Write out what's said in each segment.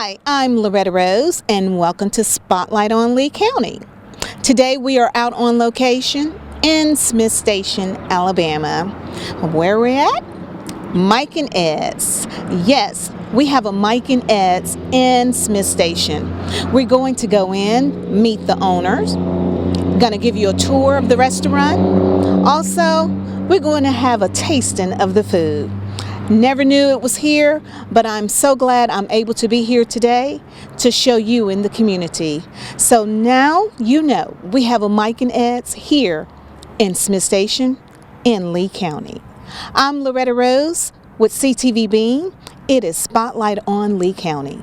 Hi, I'm Loretta Rose, and welcome to Spotlight on Lee County. Today we are out on location in Smith Station, Alabama. Where we're at? Mike and Ed's. Yes, we have a Mike and Ed's in Smith Station. We're going to go in, meet the owners, going to give you a tour of the restaurant. Also, we're going to have a tasting of the food. Never knew it was here, but I'm so glad I'm able to be here today to show you in the community. So now you know we have a Mike and Ed's here in Smith Station in Lee County. I'm Loretta Rose with CTV Bean. It is Spotlight on Lee County.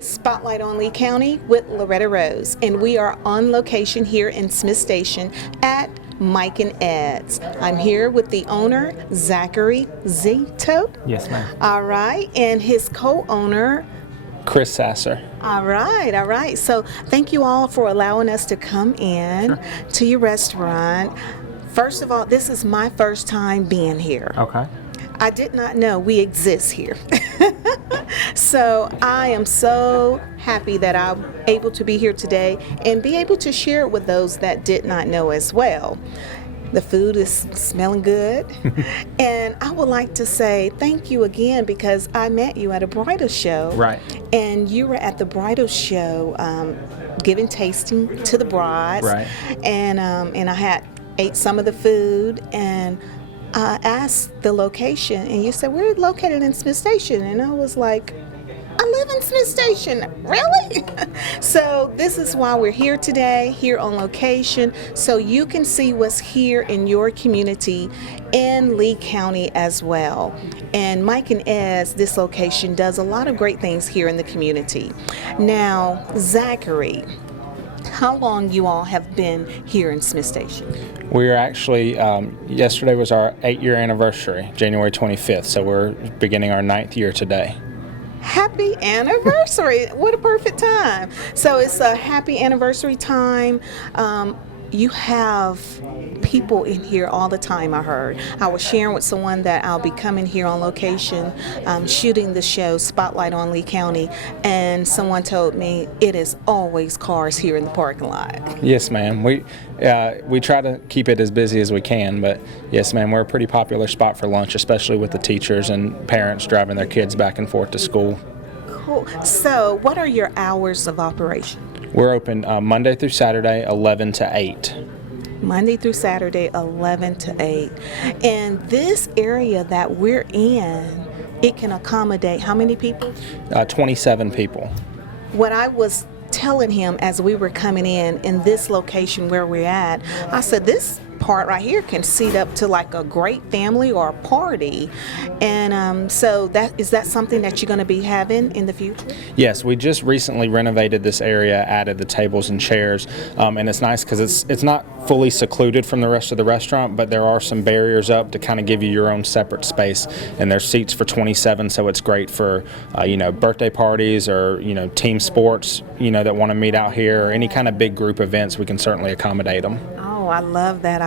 Spotlight on Lee County with Loretta Rose, and we are on location here in Smith Station at Mike and Ed's. I'm here with the owner, Zachary Zito. Yes, ma'am. All right, and his co-owner, Chris Sasser. All right. So thank you all for allowing us to come in to your restaurant. First of all, this is my first time being here. Okay. I did not know we exist here. So I am so happy that I'm able to be here today and be able to share it with those that did not know as well. The food is smelling good. And I would like to say thank you again because I met you at a bridal show. Right. And you were at the bridal show giving tasting to the brides. Right. And I ate some of the food, and I asked the location, and you said, we're located in Smith Station. And I was like, I live in Smith Station, really? So this is why we're here today, here on location, so you can see what's here in your community in Lee County as well. And Mike and Ed's, this location, does a lot of great things here in the community. Now, Zachary, how long you all have been here in Smith Station? We are actually, yesterday was our 8-year anniversary, January 25th, so we're beginning our 9th year today. Happy anniversary. What a perfect time. So it's a happy anniversary time. You have people in here all the time, I heard. I was sharing with someone that I'll be coming here on location, shooting the show Spotlight on Lee County, and someone told me it is always cars here in the parking lot. Yes, ma'am. We try to keep it as busy as we can, but yes, ma'am, we're a pretty popular spot for lunch, especially with the teachers and parents driving their kids back and forth to school. Cool. So what are your hours of operation? We're open Monday through Saturday, 11 to 8. Monday through Saturday, 11 to 8. And this area that we're in, it can accommodate how many people? 27 people. What I was telling him as we were coming in this location where we're at, I said, this part right here can seat up to like a great family or a party. And so is that something that you're going to be having in the future? Yes, we just recently renovated this area, added the tables and chairs, and it's nice because it's not fully secluded from the rest of the restaurant, but there are some barriers up to kind of give you your own separate space, and there's seats for 27, so it's great for birthday parties or team sports that want to meet out here, or any kind of big group events. We can certainly accommodate them. Oh, I love that.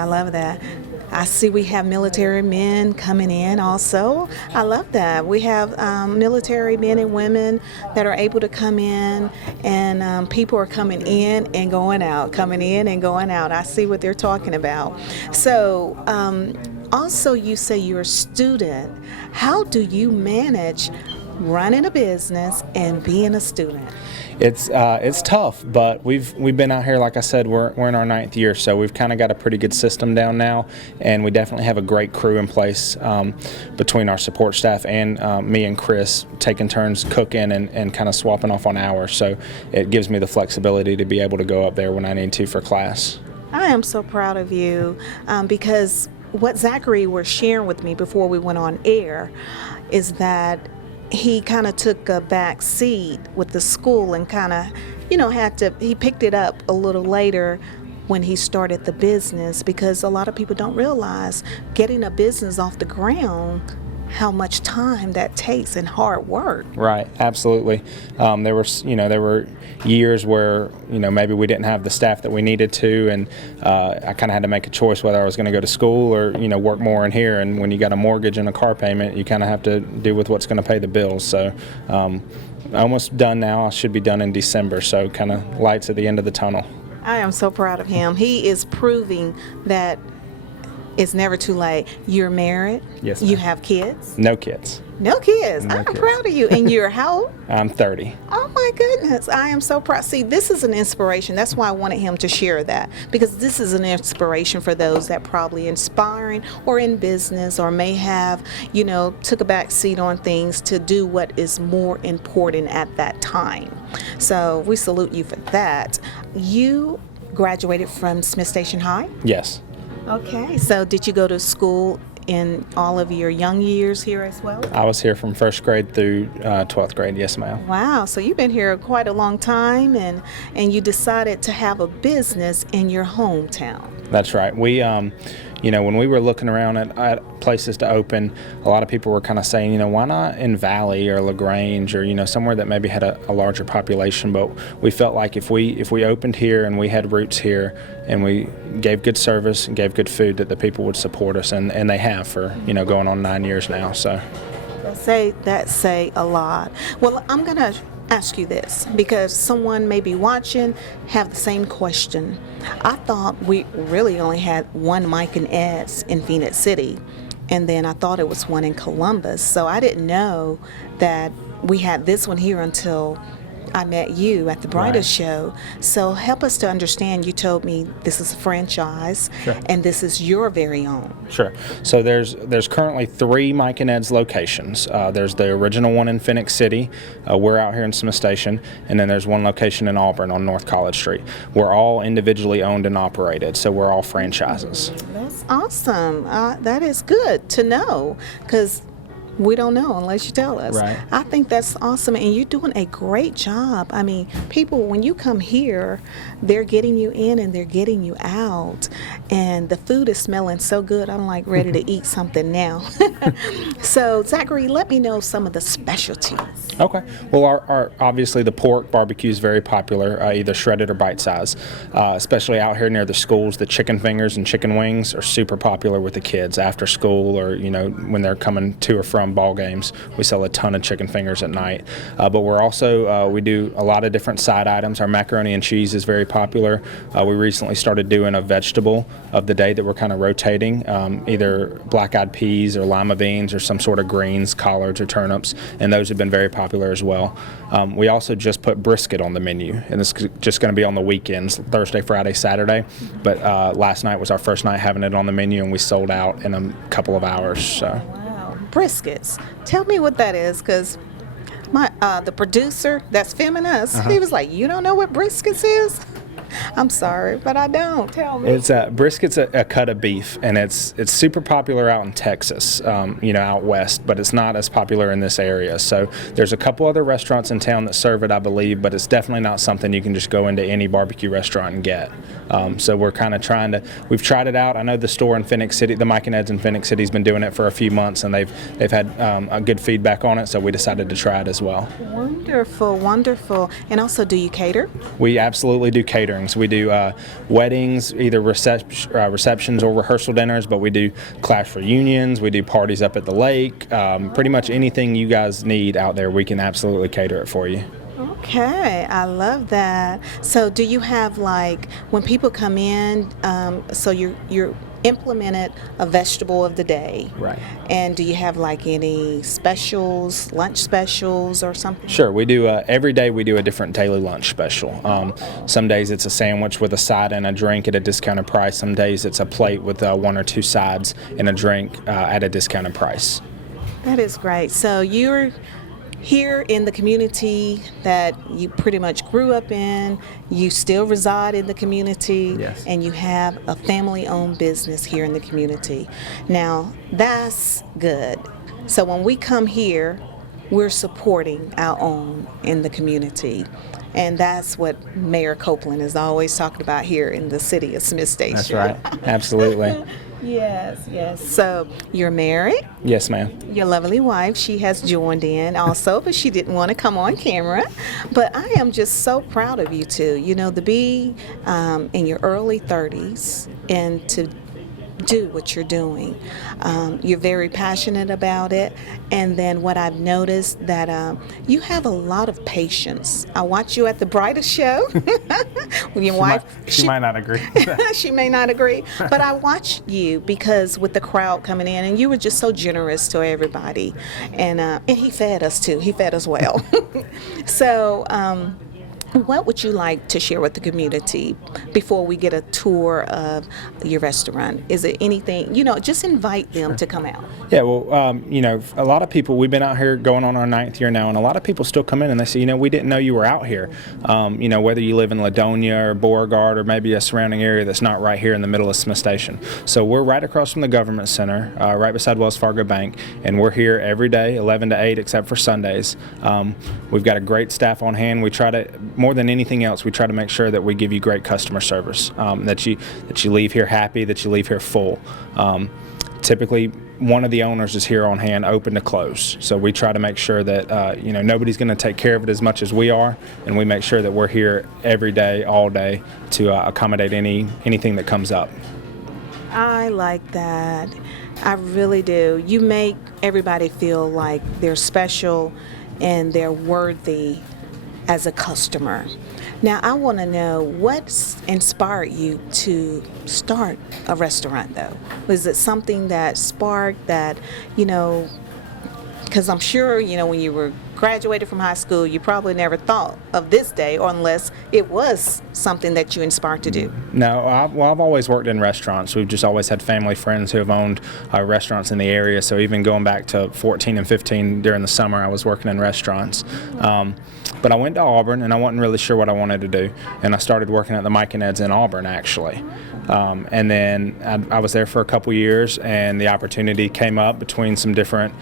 I see we have military men coming in also. I love that. We have military men and women that are able to come in, and people are coming in and going out, coming in and going out. I see what they're talking about. So, also, you say you're a student. How do you manage running a business and being a student? It's tough, but we've been out here, like I said, we're in our 9th year, so we've kind of got a pretty good system down now, and we definitely have a great crew in place between our support staff and me and Chris taking turns cooking and kind of swapping off on hours. So it gives me the flexibility to be able to go up there when I need to for class. I am so proud of you because what Zachary was sharing with me before we went on air is that he kind of took a back seat with the school and kind of, he picked it up a little later when he started the business, because a lot of people don't realize getting a business off the ground, how much time that takes and hard work. Right, absolutely. There were years where maybe we didn't have the staff that we needed to, and I kind of had to make a choice whether I was going to go to school or work more in here. And when you got a mortgage and a car payment, you kind of have to do with what's going to pay the bills. So almost done now. I should be done in December. So kind of lights at the end of the tunnel. I am so proud of him. He is proving that it's never too late. You're married? Yes, ma'am. You have kids? No kids. No kids. I'm proud of you. And you're how old? I'm 30. Oh my goodness. I am so proud. See, this is an inspiration. That's why I wanted him to share that, because this is an inspiration for those that probably inspiring or in business or may have, took a back seat on things to do what is more important at that time. So we salute you for that. You graduated from Smith Station High? Yes. Okay, so did you go to school in all of your young years here as well? I was here from 1st grade through 12th grade, yes ma'am. Wow, so you've been here quite a long time, and you decided to have a business in your hometown. That's right. We, when we were looking around at places to open, a lot of people were kind of saying, why not in Valley or LaGrange or, somewhere that maybe had a larger population. But we felt like if we opened here and we had roots here and we gave good service and gave good food, that the people would support us. And they have for, going on 9 years now. So that say a lot. Well, I'm going to ask you this because someone may be watching, have the same question. I thought we really only had one Mike and Ed's in Phoenix City, and then I thought it was one in Columbus. So I didn't know that we had this one here until I met you at the Bridal Show. So help us to understand. You told me this is a franchise, sure, and this is your very own. Sure. So there's currently 3 Mike and Ed's locations. There's the original one in Phoenix City. We're out here in Smith Station, and then there's one location in Auburn on North College Street. We're all individually owned and operated, so we're all franchises. That's awesome. That is good to know, because we don't know unless you tell us. Right. I think that's awesome, and you're doing a great job. I mean, people, when you come here, they're getting you in and they're getting you out, and the food is smelling so good. I'm like ready to eat something now. So, Zachary, let me know some of the specialties. Okay. Well, our obviously the pork barbecue is very popular, either shredded or bite size. Especially out here near the schools, the chicken fingers and chicken wings are super popular with the kids after school, or when they're coming to or from ball games. We sell a ton of chicken fingers at night. But we're also we do a lot of different side items. Our macaroni and cheese is very popular. We recently started doing a vegetable of the day that we're kind of rotating, either black-eyed peas or lima beans or some sort of greens, collards or turnips, and those have been very popular as well. We also just put brisket on the menu, and it's just going to be on the weekends, Thursday, Friday, Saturday. But last night was our first night having it on the menu, and we sold out in a couple of hours. So. Wow, briskets. Tell me what that is, because the producer that's filming us, he was like, "You don't know what briskets is?" I'm sorry, but I don't. Tell me. It's brisket's a cut of beef, and it's super popular out in Texas, out west, but it's not as popular in this area. So there's a couple other restaurants in town that serve it, I believe, but it's definitely not something you can just go into any barbecue restaurant and get. So we're kind of we've tried it out. I know the store in Phoenix City, the Mike and Ed's in Phoenix City, has been doing it for a few months, and they've had a good feedback on it, so we decided to try it as well. Wonderful, wonderful. And also, do you cater? We absolutely do catering. gatherings. We do weddings, either receptions or rehearsal dinners, but we do class reunions, we do parties up at the lake. Pretty much anything you guys need out there, we can absolutely cater it for you. Okay, I love that. So do you have, like, when people come in, so you're implemented a vegetable of the day? Right. And do you have like any specials, lunch specials or something? Sure, we do every day we do a different daily lunch special. Some days it's a sandwich with a side and a drink at a discounted price. Some days it's a plate with 1 or 2 sides and a drink at a discounted price. That is great. So you're here in the community that you pretty much grew up in, you still reside in the community, Yes. and you have a family-owned business here in the community. Now, that's good. So when we come here, we're supporting our own in the community. And that's what Mayor Copeland is always talking about here in the city of Smith Station. That's right, absolutely. Yes, yes. So you're married? Yes, ma'am. Your lovely wife, she has joined in also, but she didn't want to come on camera. But I am just so proud of you two. You know, to be in your early 30s and to do what you're doing. You're very passionate about it. And then what I've noticed that you have a lot of patience. I watch you at the Brightest Show. With your wife. She might not agree. She may not agree, but I watch you because with the crowd coming in, and you were just so generous to everybody, and he fed us too. He fed us well. So, what would you like to share with the community before we get a tour of your restaurant? Is it anything, just invite them to come out? Yeah, well, a lot of people, we've been out here going on our 9th year now, and a lot of people still come in and they say, we didn't know you were out here. Whether you live in Ladonia or Beauregard or maybe a surrounding area that's not right here in the middle of Smith Station. So we're right across from the Government Center, right beside Wells Fargo Bank, and we're here every day, 11 to 8, except for Sundays. We've got a great staff on hand. We try to, more than anything else, we try to make sure that we give you great customer service, that you leave here happy, that you leave here full. Typically, one of the owners is here on hand, open to close. So we try to make sure that nobody's going to take care of it as much as we are, and we make sure that we're here every day, all day, to accommodate anything that comes up. I like that. I really do. You make everybody feel like they're special and they're worthy as a customer. Now, I want to know what's inspired you to start a restaurant, though. Was it something that sparked that, because I'm sure, when you were graduated from high school, you probably never thought of this day, or unless it was something that you inspired to do. No, I've always worked in restaurants. We've just always had family friends who have owned restaurants in the area. So even going back to 14 and 15 during the summer, I was working in restaurants. But I went to Auburn, and I wasn't really sure what I wanted to do. And I started working at the Mike and Ed's in Auburn, actually. And then I was there for a couple years, and the opportunity came up between some different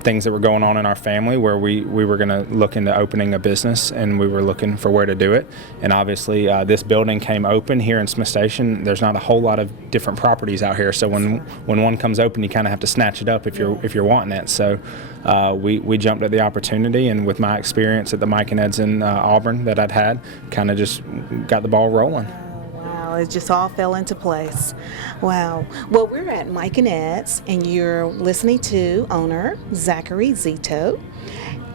things that were going on in our family where we were going to look into opening a business, and we were looking for where to do it. And obviously this building came open here in Smith Station. There's not a whole lot of different properties out here, so when one comes open, you kind of have to snatch it up if you're wanting it. So we jumped at the opportunity, and with my experience at the Mike and Ed's in Auburn that I'd had, kind of just got the ball rolling. It just all fell into place. Wow. Well, we're at Mike and Ed's, and you're listening to owner Zachary Zito.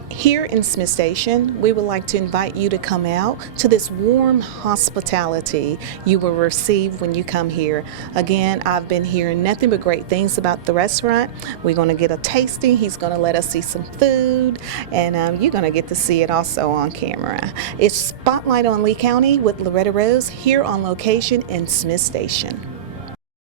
Here in Smith Station, we would like to invite you to come out to this warm hospitality you will receive when you come here. Again, I've been hearing nothing but great things about the restaurant. We're going to get a tasting. He's going to let us see some food, and you're going to get to see it also on camera. It's Spotlight on Lee County with Loretta Rose here on location in Smith Station.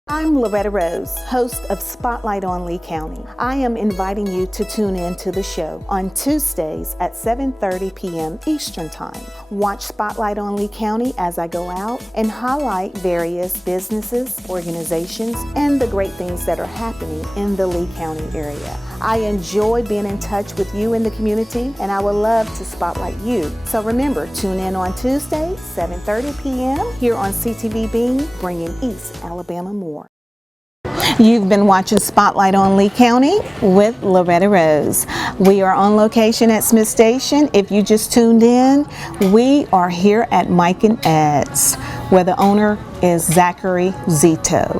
I'm Loretta Rose, host of Spotlight on Lee County. I am inviting you to tune in to the show on Tuesdays at 7:30 p.m. Eastern Time. Watch Spotlight on Lee County as I go out and highlight various businesses, organizations, and the great things that are happening in the Lee County area. I enjoy being in touch with you in the community, and I would love to spotlight you. So remember, tune in on Tuesday, 7:30 p.m. here on CTV Bean, bringing East Alabama more. You've been watching Spotlight on Lee County with Loretta Rose. We are on location at Smith Station. If you just tuned in, we are here at Mike and Ed's, where the owner is Zachary Zito.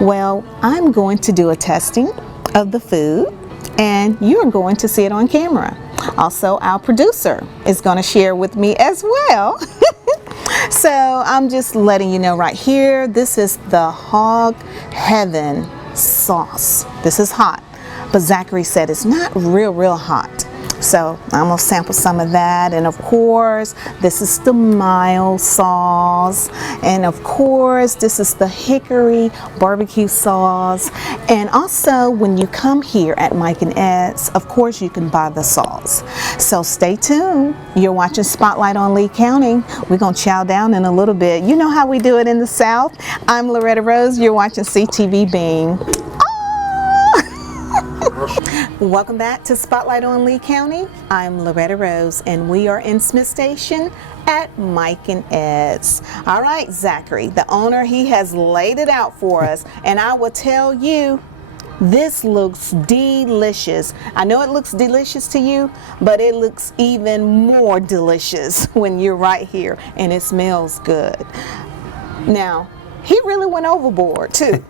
Well, I'm going to do a testing of the food, and you're going to see it on camera. Also, our producer is going to share with me as well. So I'm just letting you know right here, this is the Hog Heaven Sauce. This is hot, but Zachary said it's not real hot. So I'm gonna sample some of that, and of course this is the mild sauce, and of course this is the hickory barbecue sauce. And also, when you come here at Mike and Ed's, of course you can buy the sauce. So stay tuned. You're watching Spotlight on Lee County. We're gonna chow down in a little bit. You know how we do it in the South. I'm Loretta Rose. You're watching CTV Bing. Welcome back to Spotlight on Lee County. I'm Loretta Rose, and we are in Smith Station at Mike and Ed's. All right, Zachary, the owner, he has laid it out for us, and I will tell you, this looks delicious. I know it looks delicious to you, but it looks even more delicious when you're right here, and it smells good. Now, he really went overboard too.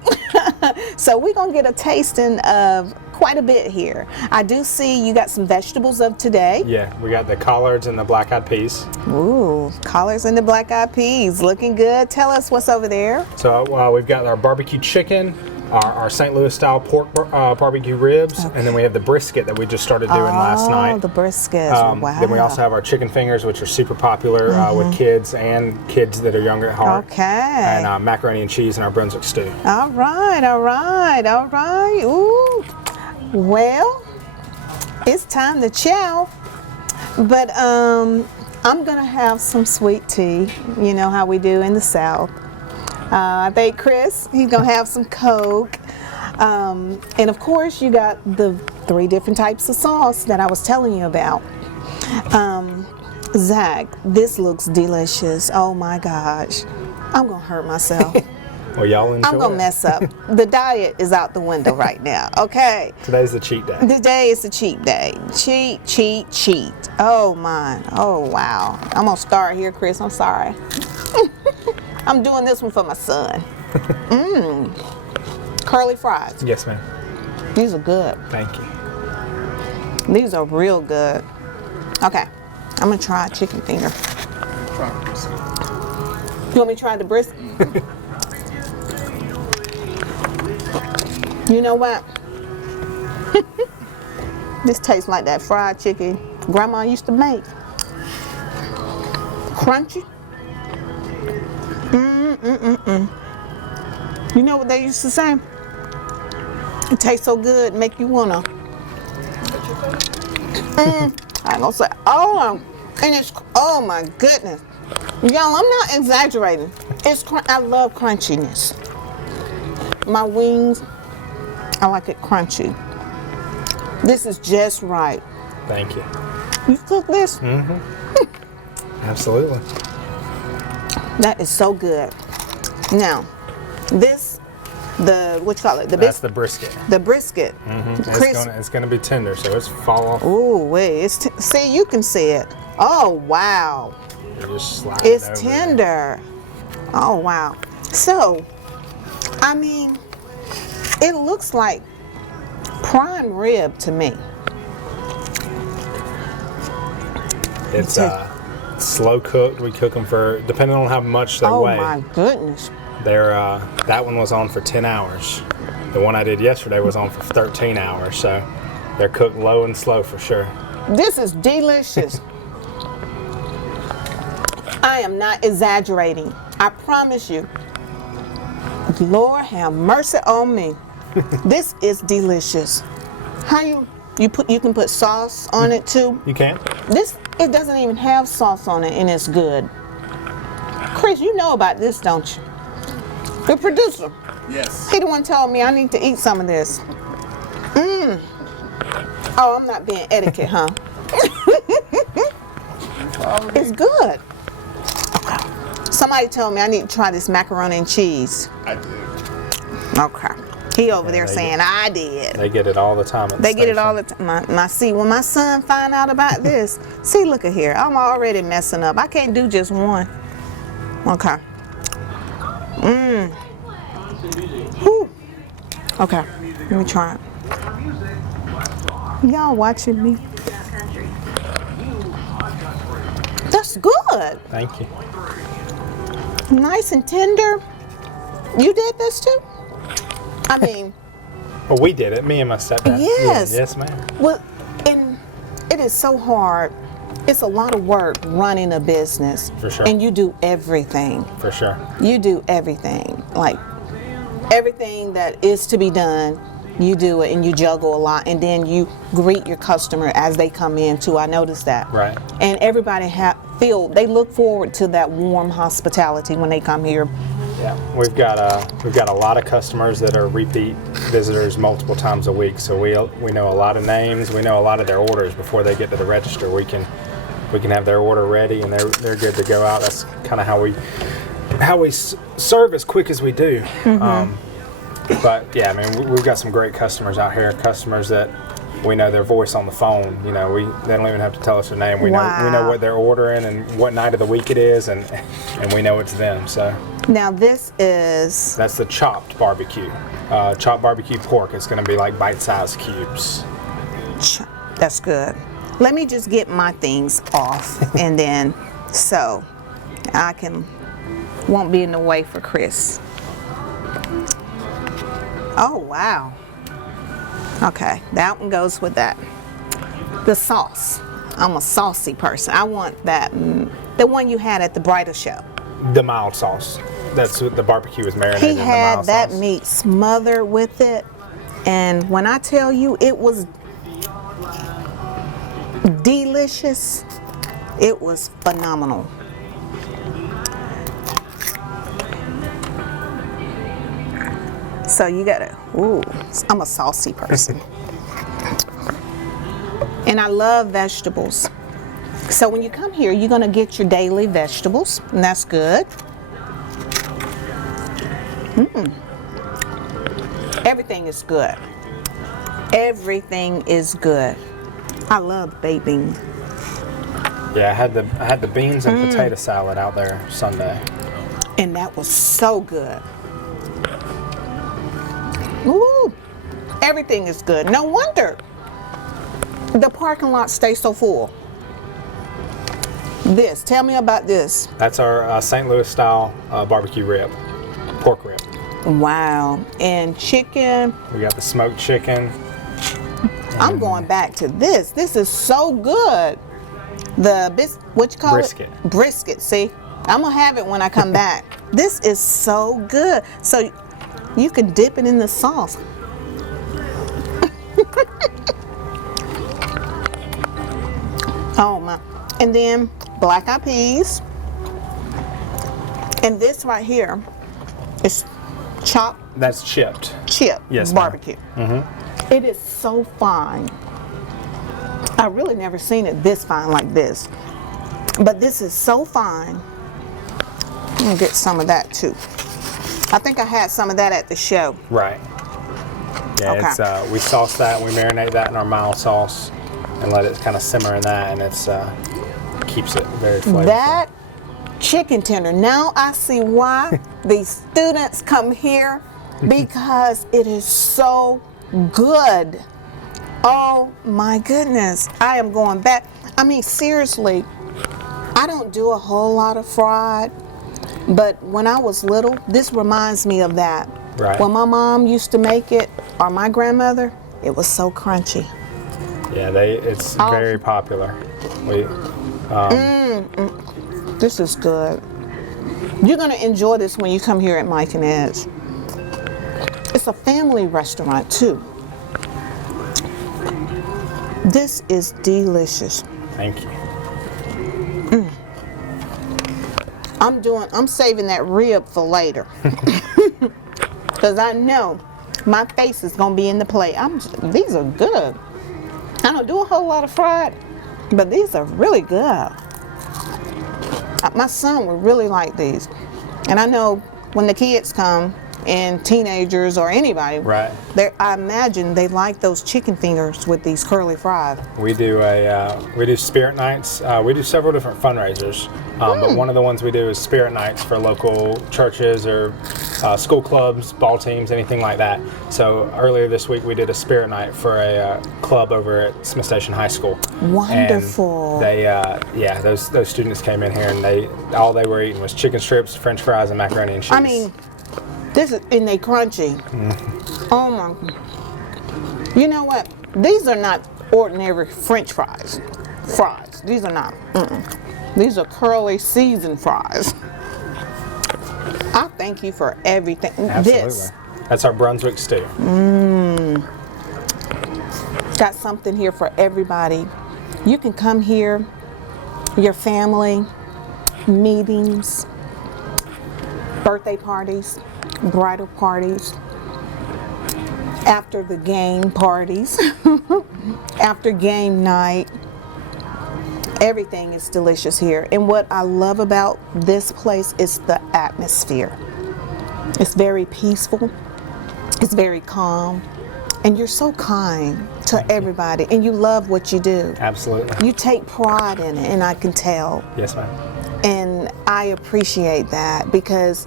So we're gonna get a tasting of quite a bit here. I do see you got some vegetables of today. Yeah, we got the collards and the black-eyed peas. Ooh, collards and the black-eyed peas, looking good. Tell us what's over there. So we've got our barbecue chicken, our St. Louis style pork barbecue ribs, and then we have the brisket that we just started doing last night. Oh, the brisket, wow. Then we also have our chicken fingers, which are super popular with kids and kids that are younger at heart. Okay. And macaroni and cheese and our Brunswick Stew. All right. Ooh. Well, it's time to chow, but I'm gonna have some sweet tea. You know how we do in the South. I think Chris, he's gonna have some Coke, and of course you got the 3 different types of sauce that I was telling you about. Zach, this looks delicious. Oh my gosh, I'm gonna hurt myself. Well, y'all enjoy. I'm gonna mess up. The diet is out the window right now. Okay. Today's the cheat day. Today is the cheat day. Cheat. Oh my. Oh wow. I'm gonna start here, Chris. I'm sorry. I'm doing this one for my son. Curly fries. Yes, ma'am. These are good. Thank you. These are real good. Okay. I'm gonna try a chicken finger. You want me to try the brisket? You know what? This tastes like that fried chicken Grandma used to make. Crunchy. You know what they used to say? It tastes so good, make you wanna. I ain't gonna say, and it's, oh my goodness. Y'all, I'm not exaggerating. I love crunchiness. My wings, I like it crunchy. This is just right. Thank you. You cook this? Absolutely. That is so good. Now, this, what you call it? That's the brisket. The brisket. It's gonna be tender, so it's fall off. Ooh, wait. See, you can see it. Oh, wow. You just slide It's it over tender. Oh, wow. So, I mean, it looks like prime rib to me. It's slow cooked. We cook them for, depending on how much they weigh. Oh my goodness. That one was on for 10 hours. The one I did yesterday was on for 13 hours. So they're cooked low and slow for sure. This is delicious. I am not exaggerating. I promise you. Lord have mercy on me. This is delicious. How you can put sauce on it too? You can. It doesn't even have sauce on it, and it's good. Chris, you know about this, don't you? The producer. Yes. He the one told me I need to eat some of this. Oh, I'm not being etiquette, huh? It's good. Okay. Somebody told me I need to try this macaroni and cheese. I did. Okay. He over there saying, I did. They get it all the time at the They get it all station. the time. See, when my son find out about this, see, look at here. I'm already messing up. I can't do just one. Okay. Whew. Okay, let me try it. Y'all watching me? That's good. Thank you. Nice and tender. You did this too? I mean, Well, we did it. Me and my stepdad. yes. Yeah, yes, ma'am. Well, and it is so hard. It's a lot of work running a business. For sure. And you do everything. For sure. You do everything. Like everything that is to be done, you do it, and you juggle a lot, and then you greet your customer as they come in too. I noticed that. Right. And everybody they look forward to that warm hospitality when they come here. Yeah, we've got a lot of customers that are repeat visitors multiple times a week. So we know a lot of names. We know a lot of their orders before they get to the register. We can have their order ready and they're good to go out. That's kind of how we serve as quick as we do. But yeah, I mean, we've got some great customers out here. Customers that we know their voice on the phone. You know, they don't even have to tell us their name. We know what they're ordering and what night of the week it is, and we know it's them. So now that's the chopped barbecue, chopped barbecue pork. It's going to be like bite-sized cubes. That's good. Let me just get my things off, and then so I won't be in the way for Chris. Oh wow. Okay, that one goes with that. The sauce. I'm a saucy person. I want that, the one you had at the bridal show. The mild sauce. That's what the barbecue is marinated in. He had that sauce. meat smothered with it, and when I tell you it was delicious, it was phenomenal. So you gotta, I'm a saucy person. And I love vegetables. So when you come here, you're gonna get your daily vegetables, and that's good. Everything is good. Everything is good. I love baked beans. Yeah, I had the beans and potato salad out there Sunday. And that was so good. Ooh, everything is good. No wonder the parking lot stays so full. Tell me about this. That's our St. Louis style barbecue rib, pork rib. Wow, and chicken. We got the smoked chicken. I'm going back to this. This is so good. What you call Brisket. it? Brisket. See, I'm gonna have it when I come back. This is so good. So you can dip it in the sauce. Oh my. And then black-eyed peas. And this right here is chopped. That's chipped. Chip. Yes, ma'am. Barbecue. It is so fine. I really never seen it this fine like this. But this is so fine. I'm gonna get some of that too. I think I had some of that at the show. Right. Yeah, Okay. it's we sauce that, we marinate that in our mild sauce and let it kind of simmer in that, and it's keeps it very flavorful. That chicken tender, now I see why these students come here, because it is so good. Oh my goodness, I am going back. I mean, seriously, I don't do a whole lot of fried, but when I was little, this reminds me of that. Right. When my mom used to make it, or my grandmother, it was so crunchy. Yeah, it's very popular. This is good. You're gonna enjoy this when you come here at Mike and Ed's. It's a family restaurant too. This is delicious. Thank you. I'm saving that rib for later. Because I know my face is gonna be in the plate. These are good. I don't do a whole lot of fried, but these are really good. My son would really like these. And I know when the kids come, and teenagers or anybody, Right. I imagine they like those chicken fingers with these curly fries. We do spirit nights. We do several different fundraisers, but one of the ones we do is spirit nights for local churches or school clubs, ball teams, anything like that. So earlier this week we did a spirit night for a club over at Smith Station High School. Wonderful. And those students came in here and all they were eating was chicken strips, French fries, and macaroni and cheese. I mean, and they crunchy. Oh my! You know what? These are not ordinary French fries. These are not. These are curly seasoned fries. I thank you for everything. Absolutely. That's our Brunswick Stew. Got something here for everybody. You can come here, your family, meetings, birthday parties, bridal parties, after the game parties, after game night. Everything is delicious here. And what I love about this place is the atmosphere. It's very peaceful. It's very calm. And you're so kind to everybody. And you love what you do. Absolutely. You take pride in it, and I can tell. Yes, ma'am. And I appreciate that, because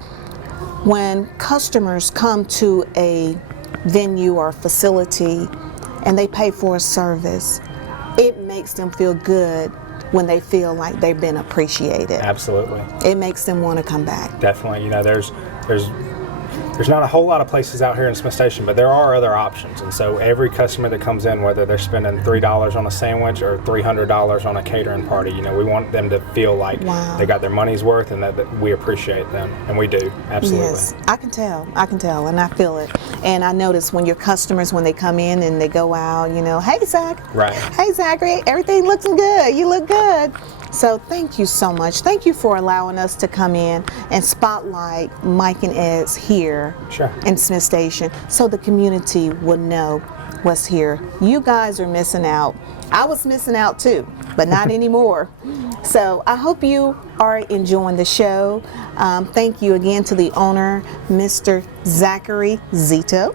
when customers come to a venue or facility and they pay for a service, it makes them feel good when they feel like they've been appreciated. Absolutely. It makes them want to come back. Definitely. You know, there's not a whole lot of places out here in Smith Station, but there are other options. And so every customer that comes in, whether they're spending $3 on a sandwich or $300 on a catering party, you know, we want them to feel like they got their money's worth and that we appreciate them. And we do. Absolutely. Yes, I can tell, and I feel it. And I notice when your customers, when they come in and they go out, you know, hey, Zach. Right. Hey, Zachary, everything looks good. You look good. So thank you so much. Thank you for allowing us to come in and spotlight Mike and Ed's here in Smith Station, so the community will know what's here. You guys are missing out. I was missing out too, but not anymore. So I hope you are enjoying the show. Thank you again to the owner, Mr. Zachary Zito,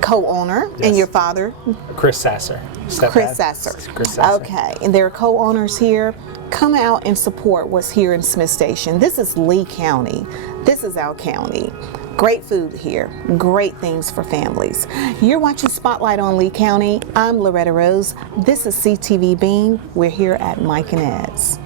co-owner, and your father, Chris Sasser. Chris Sasser. Okay, and there are co-owners here. Come out and support what's here in Smith Station. This is Lee County. This is our county. Great food here. Great things for families. You're watching Spotlight on Lee County. I'm Loretta Rose. This is CTV Beam. We're here at Mike and Ed's.